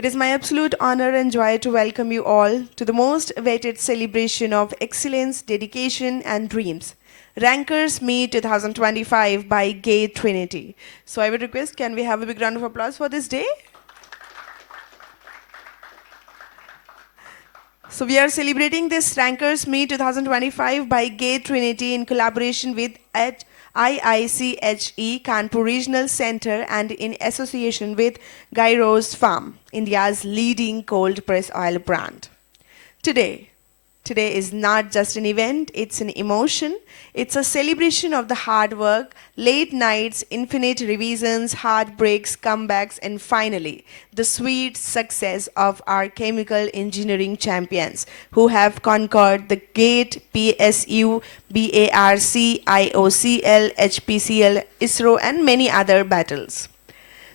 It is my absolute honor and joy to welcome you all to the most awaited celebration of excellence, dedication, and dreams. Rankers Meet 2025 by Gate Trinity. So I would request, can we have a big round of applause for this day? So we are celebrating this Rankers Meet 2025 by Gate Trinity in collaboration with IICHE Kanpur Regional Center and in association with Gyros Farm, India's leading cold press oil brand. Today is not just an event, it's an emotion. It's a celebration of the hard work, late nights, infinite revisions, heartbreaks, comebacks, and finally, the sweet success of our chemical engineering champions who have conquered the GATE, PSU, BARC, IOCL, HPCL, ISRO, and many other battles.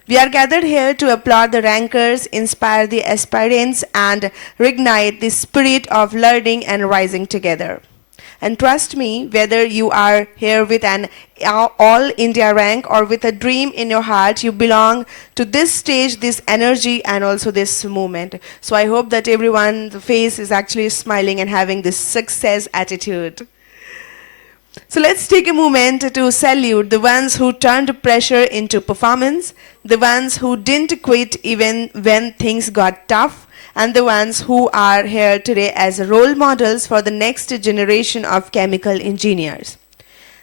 We are gathered here to applaud the rankers, inspire the aspirants, and reignite the spirit of learning and rising together. And trust me, whether you are here with an all India rank or with a dream in your heart, you belong to this stage, this energy, and also this movement. So I hope that everyone's face is actually smiling and having this success attitude. So let's take a moment to salute the ones who turned pressure into performance, the ones who didn't quit even when things got tough, and the ones who are here today as role models for the next generation of chemical engineers.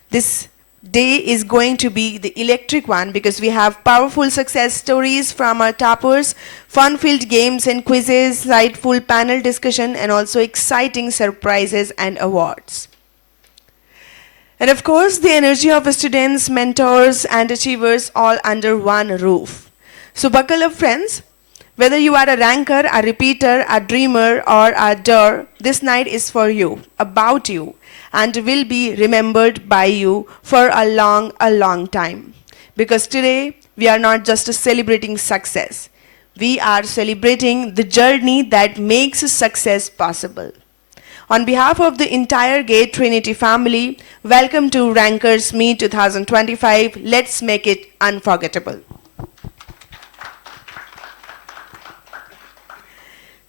This day is going to be the electric one because we have powerful success stories from our toppers, fun-filled games and quizzes, insightful panel discussion, and also exciting surprises and awards. And of course, the energy of students, mentors, and achievers all under one roof. So buckle up, friends. Whether you are a ranker, a repeater, a dreamer, or a doer, this night is for you, about you, and will be remembered by you for a long time. Because today, we are not just celebrating success. We are celebrating the journey that makes success possible. On behalf of the entire GATE Trinity family, welcome to Rankers Meet 2025. Let's make it unforgettable.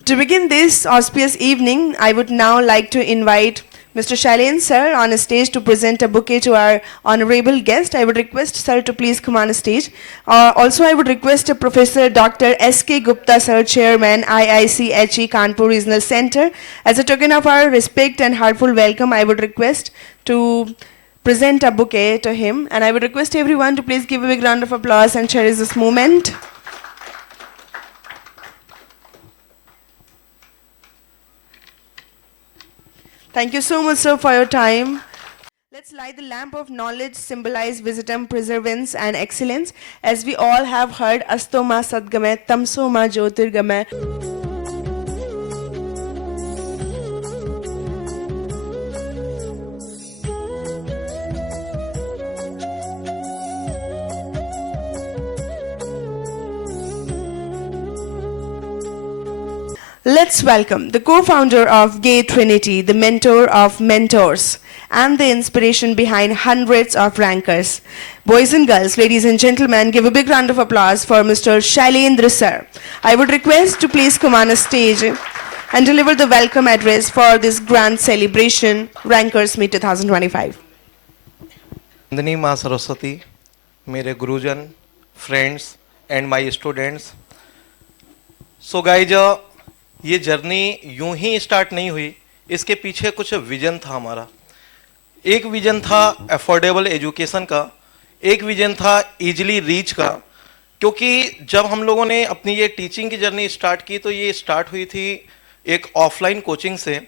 To begin this auspicious evening, I would now like to invite Mr. Shailen sir on a stage to present a bouquet to our honorable guest. I would request sir to please come on a stage. Also, I would request Professor Dr. S.K. Gupta sir, Chairman, IICHE Kanpur Regional Center. As a token of our respect and heartful welcome, I would request to present a bouquet to him. And I would request everyone to please give a big round of applause and cherish this moment. Thank you so much, sir, for your time. Let's light the lamp of knowledge, symbolize wisdom, perseverance, and excellence. As we all have heard, Astoma Sadgame, Tamsoma Jyotirgame. Let's welcome the co-founder of GATE Trinity, the mentor of mentors, and the inspiration behind hundreds of rankers. Boys and girls, ladies and gentlemen, give a big round of applause for Mr. Shailendra sir. I would request to please come on a stage and deliver the welcome address for this grand celebration, Rankers Meet 2025. Nandini Ma Saraswati, मेरे गुरुजन, friends, and my students. So guys, ये journey यूं ही start नहीं हुई, इसके पीछे कुछ vision था हमारा। एक विजन था अफोर्डेबल एजुकेशन का, एक विजन था इजीली रीच का, क्योंकि जब हम लोगों ने अपनी ये टीचिंग की जर्नी स्टार्ट की तो ये स्टार्ट हुई थी एक ऑफलाइन कोचिंग से।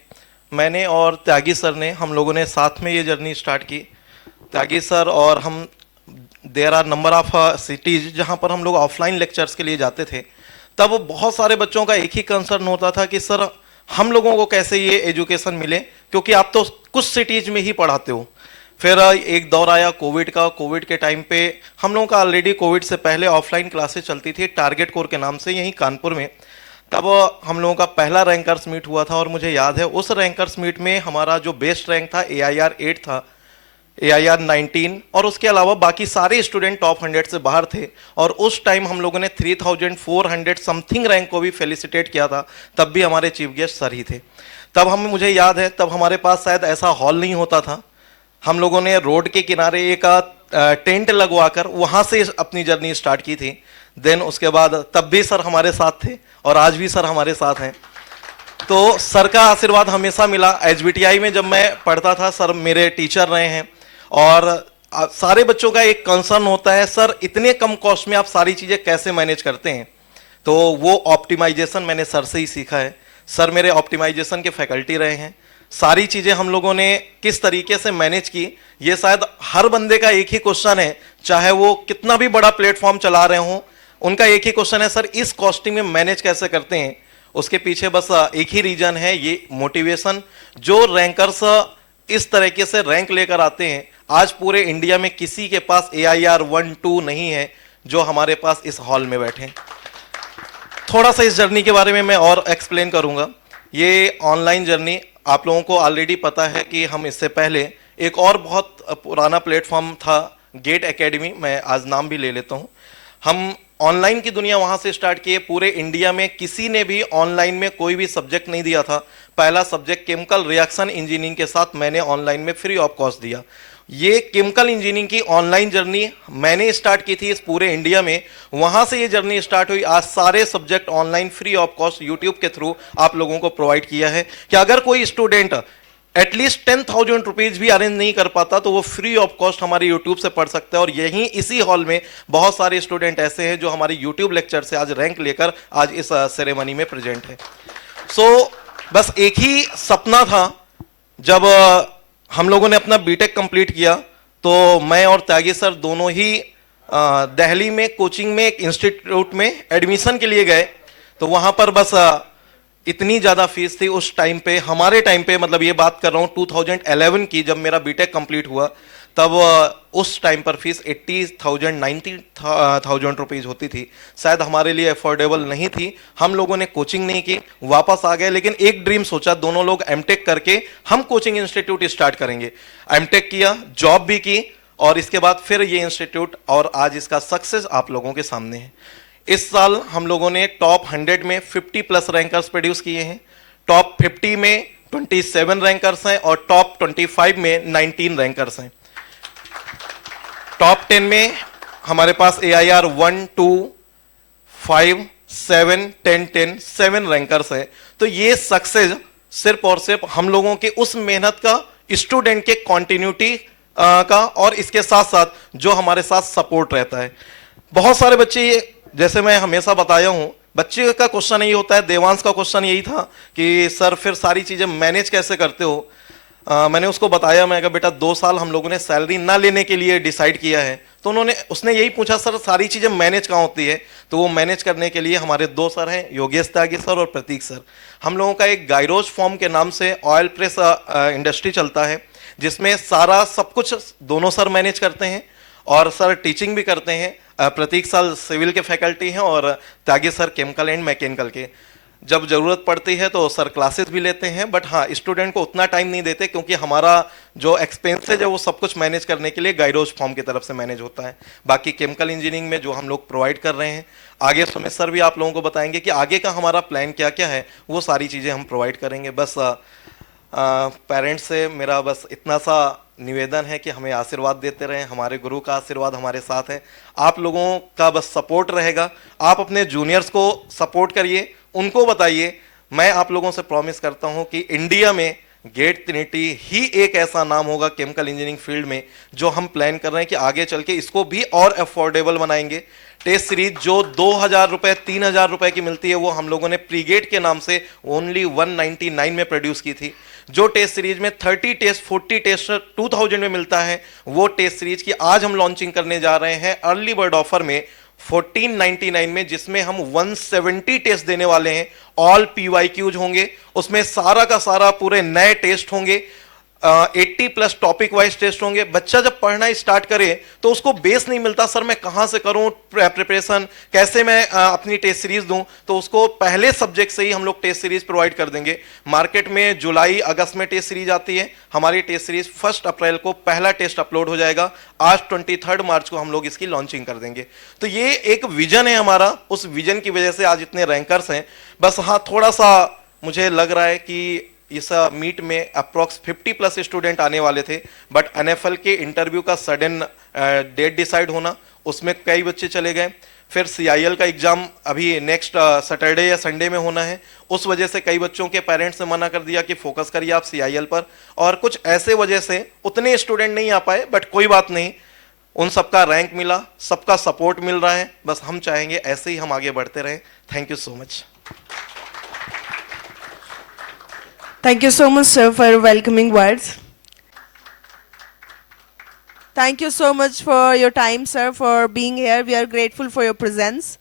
मैंने और त्यागी सर ने, हम लोगों ने साथ में ये जर्नी स्टार्ट की। त्यागी सर और हम, there are number of cities जहाँ पर हम लोग ऑफलाइन लेक्चर्स के लिए जाते थे। तब बहुत सारे बच्चों का एक ही कंसर्न होता था कि सर हम लोगों को कैसे ये एजुकेशन मिले, क्योंकि आप तो कुछ सिटीज़ में ही पढ़ाते हो। फिर एक दौर आया कोविड का। कोविड के टाइम पे हम लोगों का ऑलरेडी कोविड से पहले ऑफलाइन क्लासेस चलती थी टारगेट कोर के नाम से यहीं कानपुर में। तब हम लोगों का पहला रैंकर्स मीट हुआ था और मुझे याद है उस रैंकर्स मीट में हमारा जो बेस्ट रैंक था AIR 8 था। AIR 19 और उसके अलावा बाकी सारे स्टूडेंट टॉप 100 से बाहर थे। और उस टाइम हम लोगों ने 3400 समथिंग रैंक को भी फेलिसिटेट किया था, तब भी हमारे चीफ गेस्ट सर ही थे। तब मुझे याद है, तब हमारे पास शायद ऐसा हॉल नहीं होता था। हम लोगों ने रोड के किनारे एक टेंट लगवाकर वहां से अपनी जर्नी स्टार्ट की थी। देन उसके बाद तब भी सर हमारे साथ थे और आज भी सर हमारे साथ हैं। तो सर का आशीर्वाद हमेशा मिला। HBTI में जब मैं पढ़ता था, सर मेरे टीचर रहे हैं। और सारे बच्चों का एक कंसर्न होता है, सर इतने कम कॉस्ट में आप सारी चीजें कैसे मैनेज करते हैं। तो वो ऑप्टिमाइजेशन मैंने सर से ही सीखा है। सर मेरे ऑप्टिमाइजेशन के फैकल्टी रहे हैं। सारी चीजें हम लोगों ने किस तरीके से मैनेज की, ये शायद हर बंदे का एक ही क्वेश्चन है, चाहे वो कितना भी बड़ा प्लेटफॉर्म चला रहे हो, उनका एक ही क्वेश्चन है, सर इस कॉस्टिंग में मैनेज कैसे करते हैं। उसके पीछे बस एक ही रीजन है, ये मोटिवेशन। जो रैंकर्स इस तरीके से रैंक लेकर आते हैं, आज पूरे इंडिया में किसी के पास AIR 1, 2 नहीं है जो हमारे पास इस हॉल में बैठे। थोड़ा सा इस जर्नी के बारे में मैं और एक्सप्लेन करूंगा। ये ऑनलाइन जर्नी आप लोगों को ऑलरेडी पता है कि हम इससे पहले एक और बहुत पुराना प्लेटफॉर्म था, गेट एकेडमी, मैं आज नाम भी ले लेता हूं। हम ऑनलाइन की दुनिया वहां से स्टार्ट किए। पूरे इंडिया में किसी ने भी ऑनलाइन में कोई भी सब्जेक्ट नहीं दिया था। पहला सब्जेक्ट केमिकल रिएक्शन इंजीनियरिंग के साथ मैंने ऑनलाइन में फ्री ऑफ कॉस्ट दिया। ये केमिकल इंजीनियरिंग की ऑनलाइन जर्नी मैंने स्टार्ट की थी इस पूरे इंडिया में। वहां से ये जर्नी स्टार्ट हुई। आज सारे subject online free of cost YouTube के थ्रू आप लोगों को प्रोवाइड किया है कि अगर कोई स्टूडेंट एटलीस्ट 10,000 रुपीज भी अरेंज नहीं कर पाता तो वो फ्री ऑफ कॉस्ट हमारे यूट्यूब से पढ़ सकता है। और यहीं इसी हॉल में बहुत सारे स्टूडेंट ऐसे हैं जो हमारे यूट्यूब लेक्चर से आज रैंक लेकर आज इस सेरेमनी में प्रेजेंट है। सो बस एक ही सपना था। जब हम लोगों ने अपना बीटेक कंप्लीट किया तो मैं और त्यागी सर दोनों ही दिल्ली में कोचिंग में एक इंस्टीट्यूट में एडमिशन के लिए गए। तो वहां पर बस इतनी ज्यादा फीस थी उस टाइम पे, हमारे टाइम पे, मतलब ये बात कर रहा हूँ 2011 की, जब मेरा बीटेक कंप्लीट हुआ तब उस टाइम पर फीस 80,000 90,000 रुपीज होती थी। शायद हमारे लिए अफोर्डेबल नहीं थी। हम लोगों ने कोचिंग नहीं की, वापस आ गए। लेकिन एक ड्रीम सोचा, दोनों लोग एमटेक करके हम कोचिंग इंस्टीट्यूट स्टार्ट करेंगे। एमटेक किया, जॉब भी की और इसके बाद फिर ये इंस्टीट्यूट, और आज इसका सक्सेस आप लोगों के सामने है। इस साल हम लोगों ने टॉप 100 में 50+ रैंकर्स प्रोड्यूस किए हैं। टॉप 50 में 27 रैंकर्स हैं और टॉप 25 में 19 रैंकर्स हैं। टॉप 10 में हमारे पास AIR 1, 2, 5, 7, 10, 10 7 रैंकर्स है। तो ये सक्सेस सिर्फ और सिर्फ हम लोगों के उस मेहनत का, स्टूडेंट के कॉन्टिन्यूटी का, और इसके साथ साथ जो हमारे साथ सपोर्ट रहता है। बहुत सारे बच्चे, ये जैसे मैं हमेशा बताया हूं, बच्चे का क्वेश्चन यही होता है, देवांश का क्वेश्चन यही था कि सर फिर सारी चीजें मैनेज कैसे करते हो। मैंने उसको बताया, मैं कहा बेटा 2 साल हम लोगों ने सैलरी ना लेने के लिए डिसाइड किया है। तो उसने यही पूछा, सर सारी चीजें मैनेज कहाँ होती है। तो वो मैनेज करने के लिए हमारे 2 सर हैं, योगेश त्यागी सर और प्रतीक सर। हम लोगों का एक गायरोज फॉर्म के नाम से ऑयल प्रेस इंडस्ट्री चलता है, जिसमें सारा सब कुछ दोनों सर मैनेज करते हैं और सर टीचिंग भी करते हैं। प्रतीक सर सिविल के फैकल्टी हैं और त्यागी सर केमिकल एंड मैकेनिकल के। जब जरूरत पड़ती है तो सर क्लासेस भी लेते हैं, बट हाँ स्टूडेंट को उतना टाइम नहीं देते क्योंकि हमारा जो एक्सपेंसेज है वो सब कुछ मैनेज करने के लिए गाइरोज फॉर्म की तरफ से मैनेज होता है। बाकी केमिकल इंजीनियरिंग में जो हम लोग प्रोवाइड कर रहे हैं, आगे सुमित सर भी आप लोगों को बताएंगे कि आगे का हमारा प्लान क्या क्या है, वो सारी चीज़ें हम प्रोवाइड करेंगे। बस पेरेंट्स से मेरा बस इतना सा निवेदन है कि हमें आशीर्वाद देते रहें। हमारे गुरु का आशीर्वाद हमारे साथ है, आप लोगों का बस सपोर्ट रहेगा। आप अपने जूनियर्स को सपोर्ट करिए, उनको बताइए। मैं आप लोगों से प्रॉमिस करता हूं कि इंडिया में गेट ट्रिनिटी ही एक ऐसा नाम होगा केमिकल इंजीनियरिंग फील्ड में, जो हम प्लान कर रहे हैं कि आगे चल के इसको भी और अफोर्डेबल बनाएंगे। टेस्ट सीरीज जो 2,000 रुपए 3,000 रुपए की मिलती है, वो हम लोगों ने प्रीगेट के नाम से ओनली 199 में प्रोड्यूस की थी। जो टेस्ट सीरीज में 30 टेस्ट 40 टेस्ट 2000 में मिलता है, वो टेस्ट सीरीज की आज हम लॉन्चिंग करने जा रहे हैं अर्ली बर्ड ऑफर में 1499 में, जिसमें हम 170 टेस्ट देने वाले हैं। ऑल PYQs होंगे, उसमें सारा का सारा पूरे नए टेस्ट होंगे। 80 प्लस टॉपिक वाइज टेस्ट होंगे। बच्चा जब पढ़ना स्टार्ट करे तो उसको बेस नहीं मिलता, सर मैं कहाँ से करूँ प्रिपरेशन, कैसे मैं अपनी टेस्ट सीरीज दूं, तो उसको पहले सब्जेक्ट से ही हम लोग टेस्ट सीरीज प्रोवाइड कर देंगे। मार्केट में जुलाई अगस्त में टेस्ट सीरीज आती है, हमारी टेस्ट सीरीज 1 अप्रैल को पहला टेस्ट अपलोड हो जाएगा। आज 23 मार्च को हम लोग इसकी लॉन्चिंग कर देंगे। तो ये एक विजन है हमारा, उस विजन की वजह से आज इतने रैंकर्स हैं। बस हाँ, थोड़ा सा मुझे लग रहा है कि इस मीट में अप्रॉक्स 50 प्लस स्टूडेंट आने वाले थे, बट NFL के इंटरव्यू का सडन डेट डिसाइड होना, उसमें कई बच्चे चले गए। फिर CIL का एग्जाम अभी नेक्स्ट सैटरडे या संडे में होना है, उस वजह से कई बच्चों के पेरेंट्स ने मना कर दिया कि फोकस करिए आप CIL पर, और कुछ ऐसे वजह से उतने स्टूडेंट नहीं आ पाए। बट कोई बात नहीं, उन सबका रैंक मिला, सबका सपोर्ट मिल रहा है। बस हम चाहेंगे ऐसे ही हम आगे बढ़ते रहें। Thank you so much. Thank you so much, sir, for your welcoming words. Thank you so much for your time, sir, for being here. We are grateful for your presence.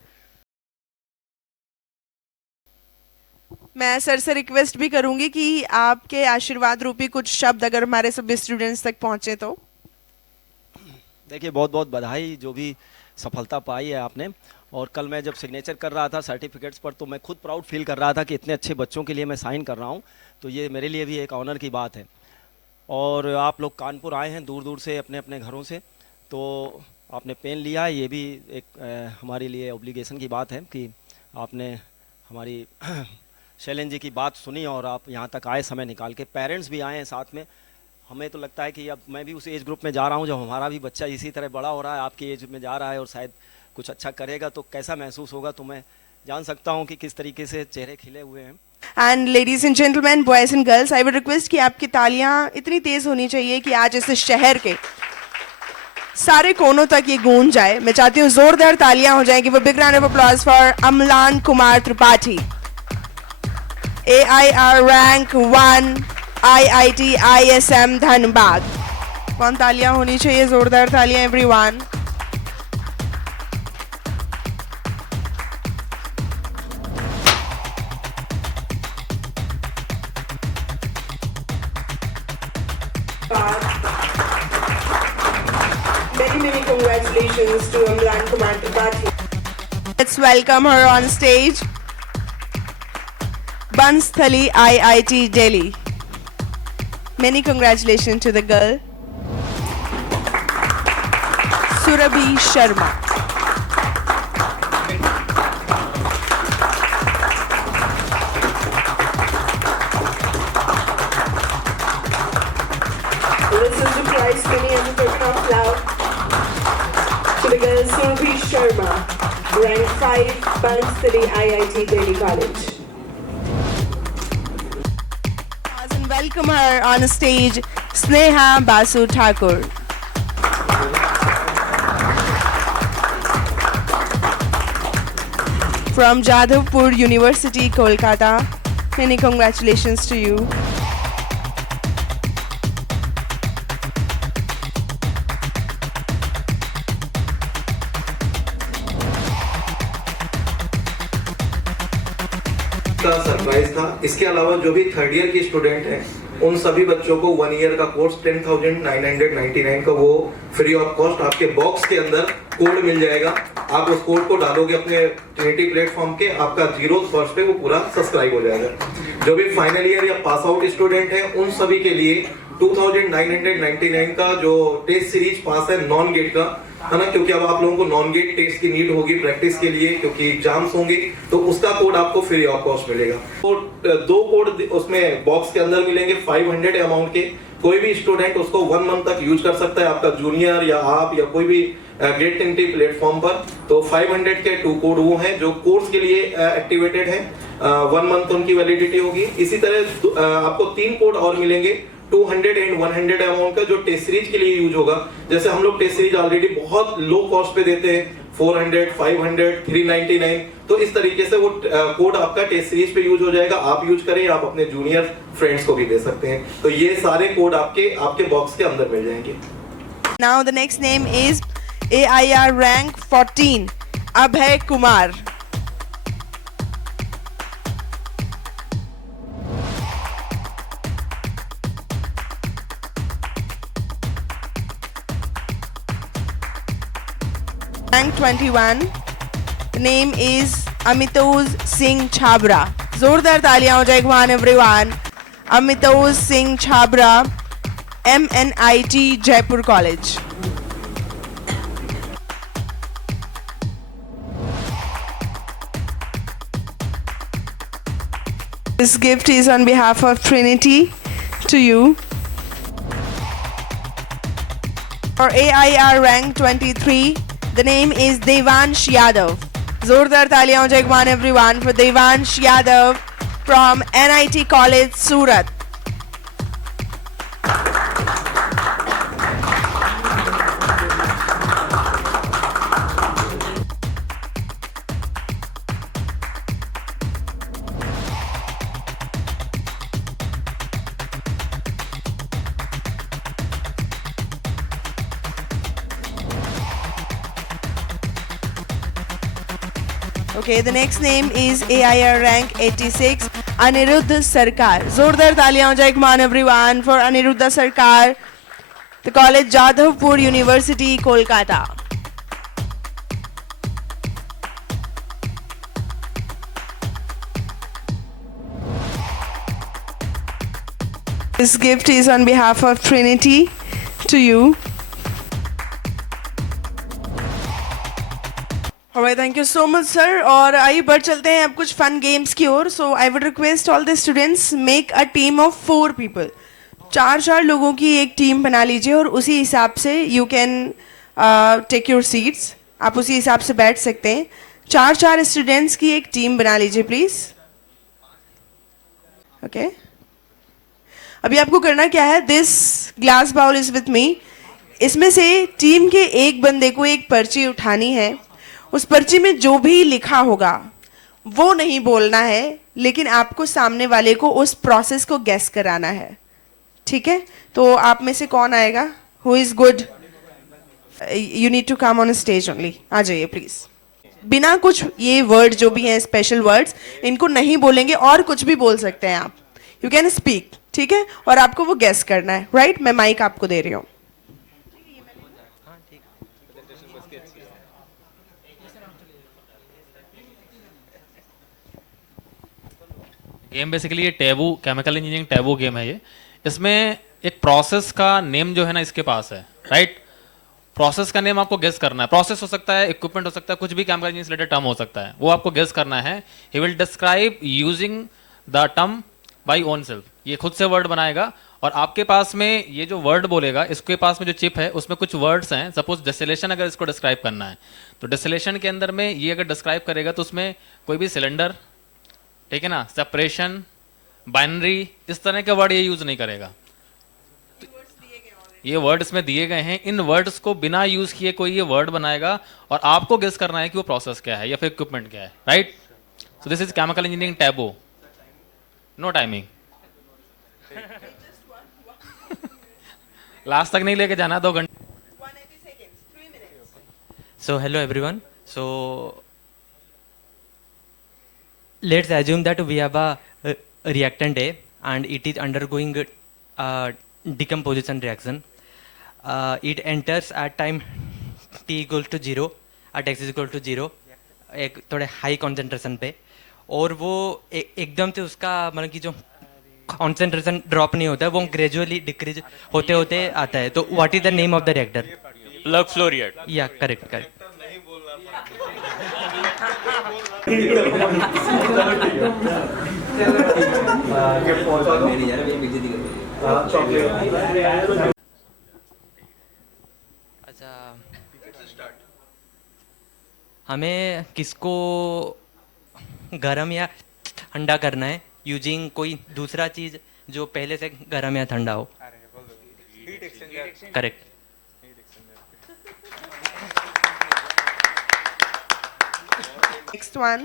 मैं सर से request भी करूंगी कि आपके आशीर्वाद रूपी कुछ शब्द अगर हमारे सभी स्टूडेंट्स तक पहुंचे तो। देखिए, बहुत बहुत बधाई, जो भी सफलता पाई है आपने। और कल मैं जब सिग्नेचर कर रहा था सर्टिफिकेट्स पर, तो मैं खुद प्राउड फील कर रहा था कि इतने अच्छे बच्चों के लिए मैं साइन कर रहा हूँ, तो ये मेरे लिए भी एक ऑनर की बात है। और आप लोग कानपुर आए हैं दूर दूर से अपने अपने घरों से, तो आपने पेन लिया है, ये भी एक हमारे लिए ऑब्लिगेशन की बात है कि आपने हमारी शैलेंद्र जी की बात सुनी और आप यहाँ तक आए समय निकाल के। पेरेंट्स भी आए हैं साथ में। हमें तो लगता है कि अब मैं भी उस एज ग्रुप में जा रहा हूँ जब हमारा भी बच्चा इसी तरह बड़ा हो रहा है, आपकी एज में जा रहा है और शायद कुछ अच्छा करेगा, तो कैसा महसूस होगा, तो मैं जान सकता हूँ कि किस तरीके से चेहरे खिले हुए हैं। And ladies and gentleman, boys and girls, I would request कि आपकी तालियां इतनी तेज होनी चाहिए कि आज इस शहर के सारे कोनों तक ये गूंज जाए। मैं चाहती हूँ जोरदार तालियां हो जाएंगी। वो big round of applause for Amlan Kumar Tripathi, AIR rank 1 IIT ISM Dhanbad. कौन तालियां होनी चाहिए? जोरदार तालियां everyone. Many congratulations to Amlan Kumar Tripathi. Let's welcome her on stage. Bansthali IIT Delhi. Many congratulations to the girl. Surabhi Sharma. This is the prize money and the cup now to the girl Surabhi Sharma, rank 5, Bansthali IIT Delhi College. And welcome her on stage, Sneha Basu Thakur. From Jadavpur University, Kolkata. Many congratulations to you. का surprise था। इसके अलावा जो भी third year के student हैं उन सभी बच्चों को 1 ईयर का कोर्स 10,999 का वो फ्री ऑफ कॉस्ट आपके बॉक्स के अंदर कोड मिल जाएगा। आप उस कोड को डालोगे अपने ट्रिनिटी प्लेटफॉर्म के, आपका 0 कॉस्ट पे वो पूरा सब्सक्राइब हो जाएगा। जो भी फाइनल ईयर या पास आउट स्टूडेंट हैं उन सभी के लिए 2,999 का जो टेस्ट सीरीज पास है नॉन गेट का, है ना, क्योंकि अब आप लोगों को नॉन गेट टेस्ट की नीड होगी प्रैक्टिस के लिए, क्योंकि एग्जाम्स होंगे, तो उसका कोड आपको फ्री ऑफ कॉस्ट मिलेगा। तो 2 कोड उसमें बॉक्स के अंदर मिलेंगे 500 अमाउंट के। कोई भी स्टूडेंट उसको 1 मंथ तक यूज कर सकता है, आपका जूनियर या आप या कोई भी ग्रेड ट्रिनिटी प्लेटफॉर्म पर। तो 500 के 2 कोड वो हैं जो कोर्स के लिए एक्टिवेटेड है, 1 मंथ उनकी वैलिडिटी होगी। इसी तरह आपको 3 कोड और मिलेंगे 200 एंड 100 अमाउंट का, जो टेस्ट सीरीज के लिए यूज होगा। जैसे हम लोग टेस्ट सीरीज ऑलरेडी बहुत लो कॉस्ट पे देते हैं, 400, 500, 399, तो इस तरीके से वो कोड आपका टेस्ट सीरीज पे यूज हो जाएगा। आप यूज करें, आप अपने जूनियर फ्रेंड्स को भी दे सकते हैं। तो ये सारे कोड आपके बॉक्स के अंदर मिल जाएंगे। Now the next name is AIR rank 14, Abhay Kumar. Rank 21. The name is Amitoj Singh Chhabra. जोरदार तालियां हो जाए one everyone. Amitoj Singh Chhabra, MNIT Jaipur College. This gift is on behalf of Trinity to you. For AIR rank 23, the name is Devansh Yadav. Zordar taaliyan ho jaye one everyone for Devansh Yadav from NIT College, Surat. Okay, the next name is AIR rank 86, Aniruddha Sarkar. Zordar taaliyan ho jaye one everyone for Aniruddha Sarkar, the college Jadavpur University, Kolkata. This gift is on behalf of Trinity to you. Alright, thank you so much, sir. और आइए बढ़ चलते हैं अब कुछ fun games की ओर. So I would request all the students make a team of 4 people. 4 लोगों की एक टीम बना लीजिए और उसी हिसाब से you can take your seats. आप उसी हिसाब से बैठ सकते हैं. 4 स्टूडेंट्स की एक टीम बना लीजिए प्लीज. ओके. अभी आपको करना क्या है? This glass bowl is with me. इसमें से टीम के एक बंदे को एक पर्ची उठानी है. उस पर्ची में जो भी लिखा होगा वो नहीं बोलना है, लेकिन आपको सामने वाले को उस प्रोसेस को गेस कराना है. ठीक है? तो आप में से कौन आएगा? Who is good? You need to come on stage only. आ जाइए प्लीज. बिना कुछ ये वर्ड जो भी हैं स्पेशल वर्ड्स, इनको नहीं बोलेंगे और कुछ भी बोल सकते हैं आप. You can speak. ठीक है? और आपको वो गेस करना है. राइट? मैं माइक आपको दे रही हूँ. गेम बेसिकली ये taboo chemical engineering taboo game है ये. इसमें एक प्रोसेस का नेम जो है ना इसके पास है. राइट? प्रोसेस का नेम आपको गेस करना है. प्रोसेस हो सकता है, इक्विपमेंट हो सकता है, कुछ भी केमिकल इंजीनियरिंग रिलेटेड टर्म हो सकता है. वो आपको गेस करना है. He will describe using the term by own self. ये खुद से वर्ड बनाएगा और आपके पास में ये जो वर्ड बोलेगा, इसके पास में जो चिप है उसमें कुछ वर्ड्स हैं. सपोज डिस्टिलेशन अगर इसको डिस्क्राइब करना है तो डिस्टिलेशन के अंदर में ये अगर डिस्क्राइब करेगा तो उसमें कोई भी सिलेंडर, ठीक है ना, सेपरेशन, बाइनरी, इस तरह के वर्ड ये यूज नहीं करेगा. ये वर्ड इसमें दिए गए हैं. इन वर्ड्स को बिना यूज किए कोई ये वर्ड बनाएगा और आपको गेस करना है कि वो प्रोसेस क्या है या फिर इक्विपमेंट क्या है. Right? So this is chemical engineering taboo. No timing. Last तक नहीं लेके जाना. 2 घंटे. So hello everyone. So let's assume that we have a reactant A and it is undergoing decomposition reaction. It enters at time t equals to 0 at x is equal to 0 एक थोड़े high concentration पे, और वो एकदम से उसका मतलब कि जो कॉन्सेंट्रेशन ड्रॉप नहीं होता है, वो ग्रेजुअली डिक्रीज होते होते आता है. तो what is the name of the reactor? लग फ्लो रिएक्टर. या करेक्ट करेक्ट. अच्छा, हमें किसको गरम या ठंडा करना है यूजिंग कोई दूसरा चीज जो पहले से गरम या ठंडा हो. करेक्ट. Next one.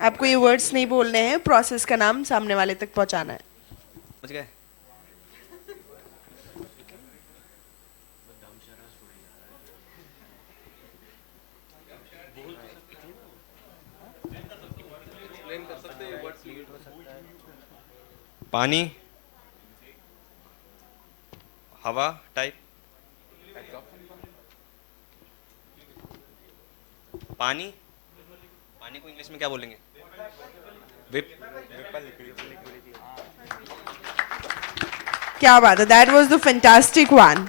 आपको ये वर्ड्स नहीं बोलने हैं, प्रोसेस का नाम सामने वाले तक पहुंचाना है. समझ गए? पानी, हवा टाइप, पानी, पानी को इंग्लिश में क्या बोलेंगे? विप, क्या बात है, that was the fantastic one.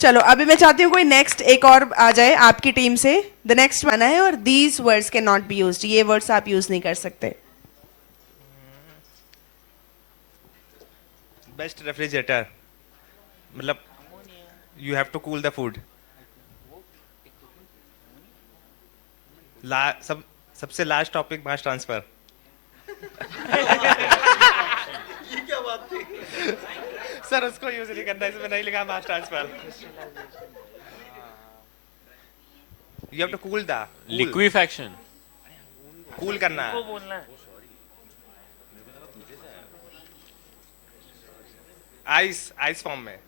चलो अभी मैं चाहती हूँ कोई नेक्स्ट एक और आ जाए आपकी टीम से. द नेक्स्ट वन है और these words can not be used, ये वर्ड्स आप यूज नहीं कर सकते. बेस्ट रेफ्रिजरेटर, मतलब you have to cool the food. सबसे लास्ट टॉपिक मास ट्रांसफर. ये क्या बात थी सर, उसको यूज नहीं करना, इसमें नहीं लिखा mass transfer. You have to cool the liquefaction. Cool करना है. आइस, आइस फॉर्म में.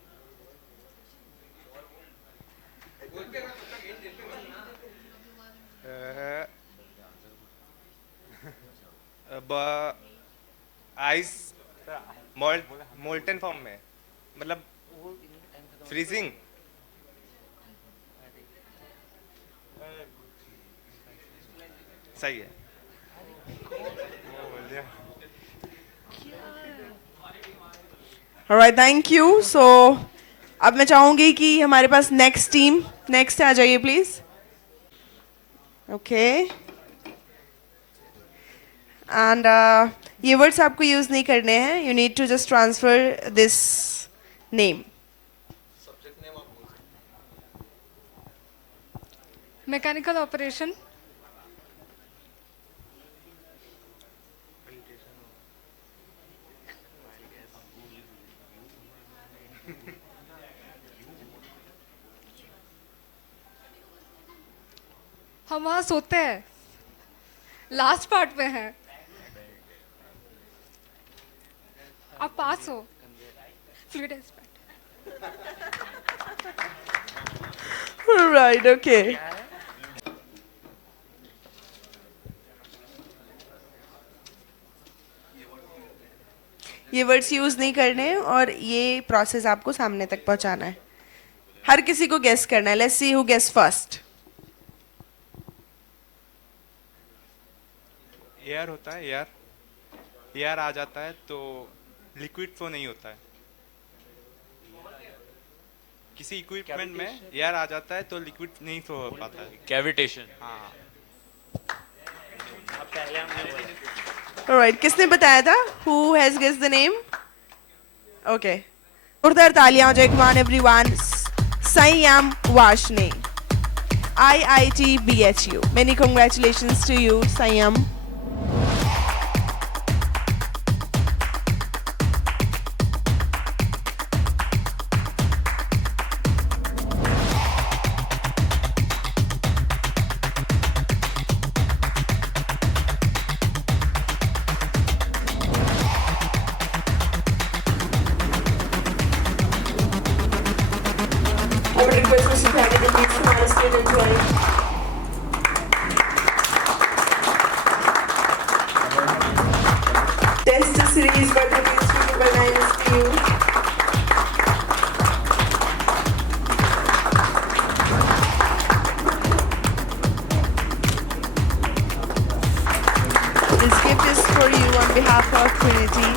आइस मोल्टन फॉर्म में, मतलब फ्रीजिंग. सही है. Alright, thank you. सो अब मैं चाहूंगी कि हमारे पास नेक्स्ट टीम नेक्स्ट आ जाइए प्लीज. ओके, एंड ये वर्ड्स आपको यूज नहीं करने हैं. You need to just transfer this name. Mechanical operation, हम वहाँ सोते हैं, लास्ट पार्ट में है. आप पास हो. Fluid aspect. Right, okay. ये वर्ड्स यूज नहीं करने और ये प्रोसेस आपको सामने तक पहुंचाना है. हर किसी को गेस करना है. Let's see who guess first. Air होता है, एयर, एयर आ जाता है तो लिक्विड फ्लो नहीं होता है. किसी इक्विपमेंट में एयर आ जाता है तो लिक्विड नहीं फ्लो हो पाता है. कैविटेशन. हाँ. ऑलराइट, किसने बताया था? Who has guess the name? Okay, जोरदार तालियां हो जाए. Come on everyone. Sanyam Washne, IIT BHU. Many congratulations to you, Sanyam. I would request Mr. Pragati to please come on stage and join. Test series by the Institute to you. This gift is for you on behalf of Trinity.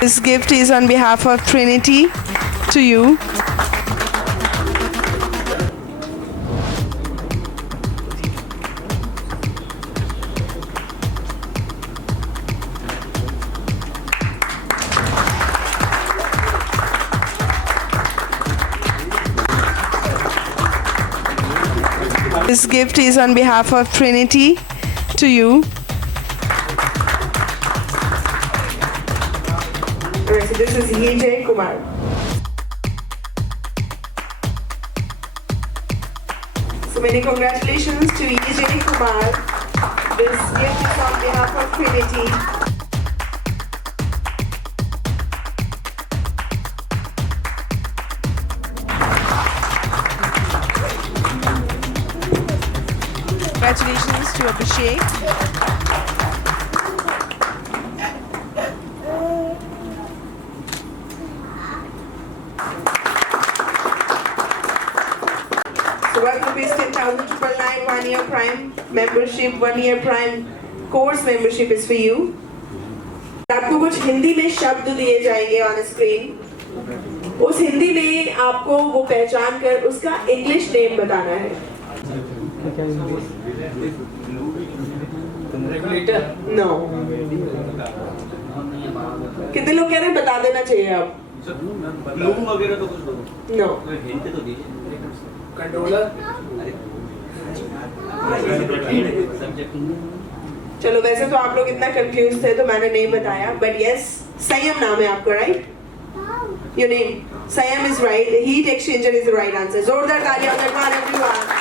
This gift is on behalf of Trinity to you. This gift is on behalf of Trinity to you. Alright, so this is Vijay Kumar. So many congratulations to Vijay Kumar. This gift is on behalf of Trinity. Congratulations to Abhishek. So 1 rupees 10,000 999 1-year Prime membership, 1-year Prime course membership is for you. आपको कुछ हिंदी में शब्द दिए जाएंगे on screen. उस हिंदी में आपको वो पहचान कर उसका इंग्लिश नेम बताना है. रेगुलेटर? नो. कितने लोग कह रहे हैं बता देना चाहिए आप? वगैरह तो कुछ नो. कंट्रोलर? चलो वैसे तो आप लोग इतना कंफ्यूज थे तो मैंने नहीं बताया, बट यस, संयम नाम है आपका, राइट? योर नेम संयम is right. Heat exchanger is the right answer. जोरदार तालियां फॉर एवरीवन.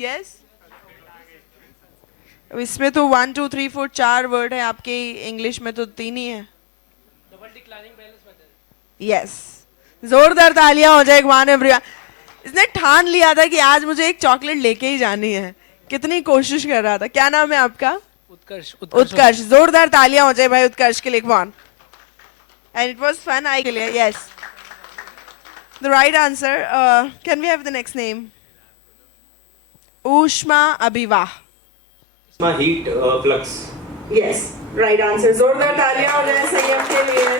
यस, इसमें तो 1 2 3 4 4 वर्ड है, आपके इंग्लिश में तो 3 ही है. यस, जोरदार तालियां हो जाए वन एवरीवन. इसने ठान लिया था कि आज मुझे एक चॉकलेट लेके ही जानी है. कितनी कोशिश कर रहा था. क्या नाम है आपका? उत्कर्ष. उत्कर्ष. जोरदार तालियां हो जाए भाई उत्कर्ष के लिए. One. And it was fun. I के लिए yes. The right answer. Can we have the next name? ऊष्मा अभिवाह. Heat flux. Yes, right answer. जोरदार तालियां हो जाए संयम के लिए.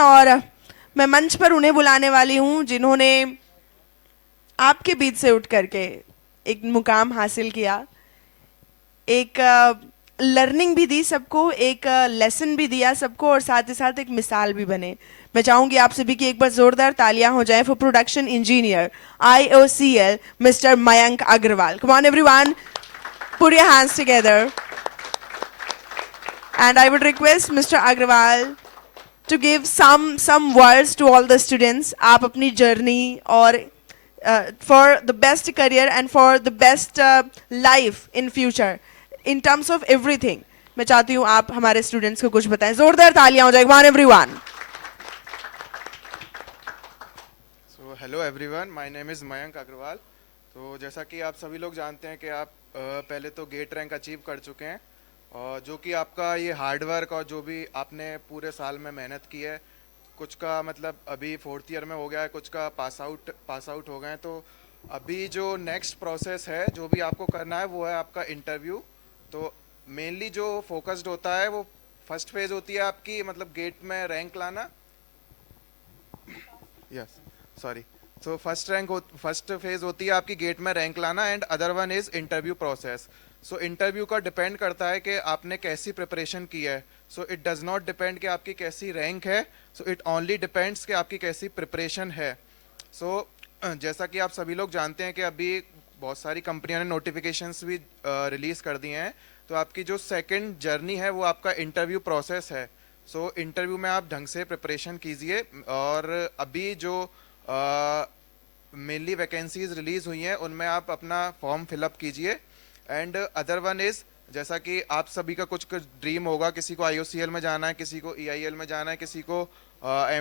और मैं मंच पर उन्हें बुलाने वाली हूं जिन्होंने आपके बीच से उठ करके एक मुकाम हासिल किया, एक लर्निंग भी दी सबको, एक लेसन भी दिया सबको, और साथ ही साथ एक मिसाल भी बने. मैं चाहूंगी आप सभी की एक बार जोरदार तालियां हो जाएं for production engineer IOCL mister Mayank Agarwal. Come on everyone, put your hands together. And I would request mister Agarwal to give some words to all the students. आप अपनी journey और for the best career and for the best life in future in terms of everything, मैं चाहती हूँ आप हमारे students को कुछ बताएं. जोरदार तालियां हो जाए. Come on everyone. So hello everyone, my name is Mayank Agrawal. तो जैसा कि आप सभी लोग जानते हैं कि आप पहले तो गेट रैंक अचीव कर चुके हैं, और जो कि आपका ये हार्ड वर्क और जो भी आपने पूरे साल में मेहनत की है, कुछ का मतलब अभी 4th ईयर में हो गया है, कुछ का पास आउट हो गए हैं. तो अभी जो नेक्स्ट प्रोसेस है जो भी आपको करना है वो है आपका इंटरव्यू. तो मेनली जो फोकस्ड होता है वो फर्स्ट फेज होती है आपकी, मतलब गेट में रैंक लाना. Yes, sorry. So first phase होती है आपकी गेट में रैंक लाना, and other one is interview process. So interview का डिपेंड करता है कि आपने कैसी प्रिपरेशन की है. So it does not depend कि आपकी कैसी रैंक है. सो इट ओनली डिपेंड्स कि आपकी कैसी प्रिपरेशन है. सो जैसा कि आप सभी लोग जानते हैं कि अभी बहुत सारी कंपनियों ने नोटिफिकेशंस भी रिलीज़ कर दिए हैं. तो आपकी जो सेकंड जर्नी है वो आपका इंटरव्यू प्रोसेस है. सो इंटरव्यू में आप ढंग से प्रिपरेशन कीजिए, और अभी जो मेनली वैकेंसीज रिलीज़ हुई हैं उनमें आप अपना फॉर्म फिलअप कीजिए. एंड अदर वन इज़, जैसा कि आप सभी का कुछ ड्रीम होगा, किसी को IOCL में जाना है, किसी को EIL में जाना है, किसी को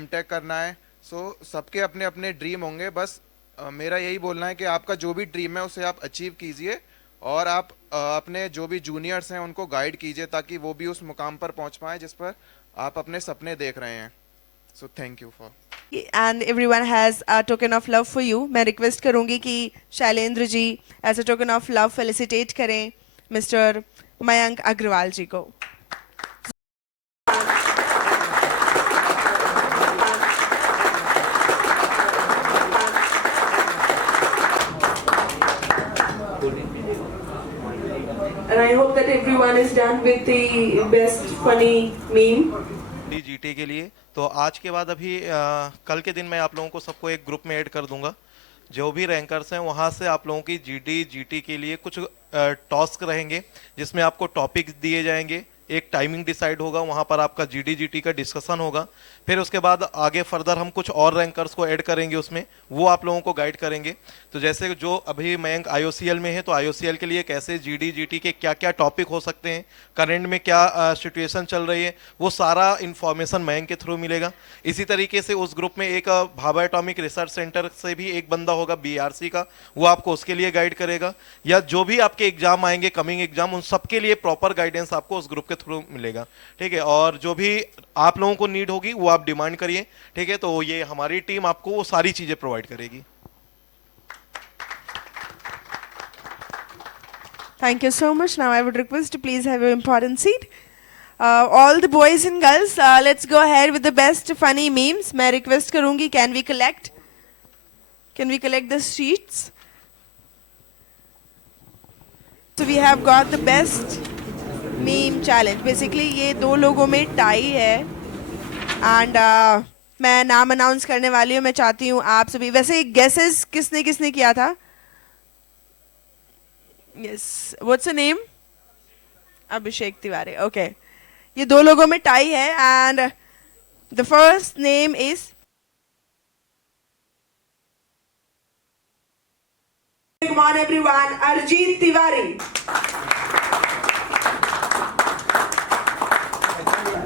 MTech करना है. सो सबके अपने अपने ड्रीम होंगे. बस मेरा यही बोलना है कि आपका जो भी ड्रीम है उसे आप अचीव कीजिए, और आप अपने जो भी जूनियर्स हैं उनको गाइड कीजिए ताकि वो भी उस मुकाम पर पहुंच पाएँ जिस पर आप अपने सपने देख रहे हैं. So thank you for. And everyone has a token of love for you. मैं रिक्वेस्ट करूंगी कि Shailendra ji as a token of love felicitate करें मिस्टर मयंक अग्रवाल जी को. And I hope that everyone is done with the best funny meme. GT के लिए. तो आज के बाद अभी कल के दिन मैं आप लोगों को सबको एक ग्रुप में ऐड कर दूंगा. जो भी रैंकर्स हैं वहाँ से आप लोगों की GD GT के लिए कुछ टास्क रहेंगे जिसमें आपको टॉपिक्स दिए जाएंगे एक टाइमिंग डिसाइड होगा, वहाँ पर आपका GD/GT का डिस्कशन होगा। फिर उसके बाद आगे फर्दर हम कुछ और रैंकर्स को ऐड करेंगे उसमें, वो आप लोगों को गाइड करेंगे। तो जैसे जो अभी मयंक IOCL में है, तो IOCL के लिए कैसे GD/GT के क्या क्या टॉपिक हो सकते हैं, करंट में क्या सिचुएशन चल रही है, वो सारा इन्फॉर्मेशन मयंक के थ्रू मिलेगा। इसी तरीके से उस ग्रुप में एक भाभा एटॉमिक रिसर्च सेंटर से भी एक बंदा होगा BRC का, वो आपको उसके लिए गाइड करेगा। या जो भी आपके एग्जाम आएंगे, कमिंग एग्जाम, उन सबके लिए प्रॉपर गाइडेंस आपको उस ग्रुप के थ्रू मिलेगा। ठीक है, और जो भी आप लोगों को नीड होगी वो आप डिमांड करिए। ठीक है, तो ये हमारी टीम आपको वो सारी चीजें प्रोवाइड करेगी। Thank you so much. Now I would request to please have your important seat. All the boys and girls, let's go ahead with the best funny memes. मैं request करूँगी, can we collect the sheets? So we have got the best meme challenge. Basically ये दो लोगों में tie है and मैं नाम announce करने वाली हूँ। मैं चाहती हूँ आप सभी, वैसे guesses किसने किसने किया था? Yes. What's the name? Abhishek Tiwari. Okay. ये दो लोगों में टाई है and the first name is come on everyone, Arjit Tiwari.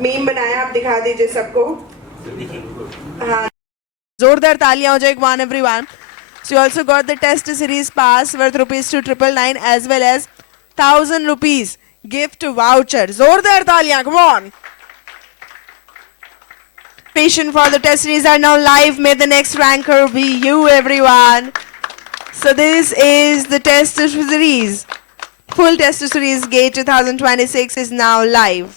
Meme बनाया, आप दिखा दीजिए सबको। हाँ, जोरदार तालियां हो जाए। Come on everyone. So you also got the test series pass worth ₹2,999 as well as ₹1,000 gift voucher. जोरदार तालियां, come on. Patient for the test series are now live. May the next ranker be you, everyone. So this is the test series. Full test series gate 2026 is now live.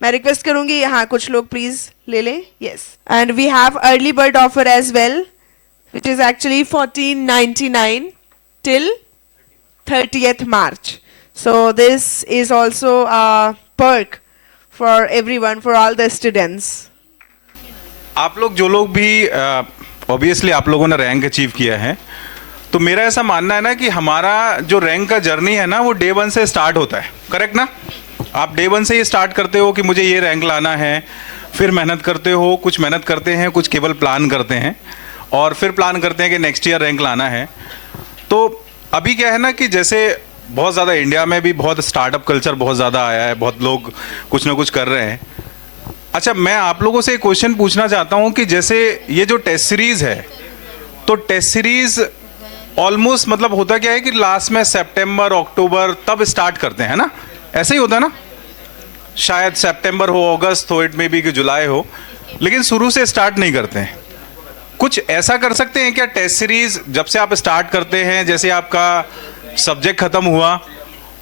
मैं request करूंगी, हाँ कुछ लोग please ले लें। Yes. And we have early bird offer as well, which is actually $14.99 till 30th March. So this is also a perk for everyone, for all the students. आप लोग जो लोग भी ऑब्वियसली आप लोगों ने रैंक अचीव किया है, तो मेरा ऐसा मानना है ना कि हमारा जो रैंक का जर्नी है ना, वो डे 1 से स्टार्ट होता है। करेक्ट ना? आप डे 1 से ये स्टार्ट करते हो कि मुझे ये रैंक लाना है, फिर मेहनत करते हो, कुछ मेहनत करते हैं, कुछ केवल प्लान करते हैं, और फिर प्लान करते हैं कि नेक्स्ट ईयर रैंक लाना है। तो अभी क्या है ना कि जैसे बहुत ज़्यादा इंडिया में भी बहुत स्टार्टअप कल्चर बहुत ज़्यादा आया है, बहुत लोग कुछ ना कुछ कर रहे हैं। अच्छा, मैं आप लोगों से एक क्वेश्चन पूछना चाहता हूँ कि जैसे ये जो टेस्ट सीरीज़ है, तो टेस्ट सीरीज़ ऑलमोस्ट मतलब होता क्या है कि लास्ट में सितंबर अक्टूबर तब स्टार्ट करते हैं ना, ऐसे ही होता है ना? शायद सितंबर हो, अगस्त हो, इट मे बी कि जुलाई हो, लेकिन शुरू से स्टार्ट नहीं करते हैं। कुछ ऐसा कर सकते हैं क्या टेस्ट सीरीज जब से आप स्टार्ट करते हैं, जैसे आपका सब्जेक्ट खत्म हुआ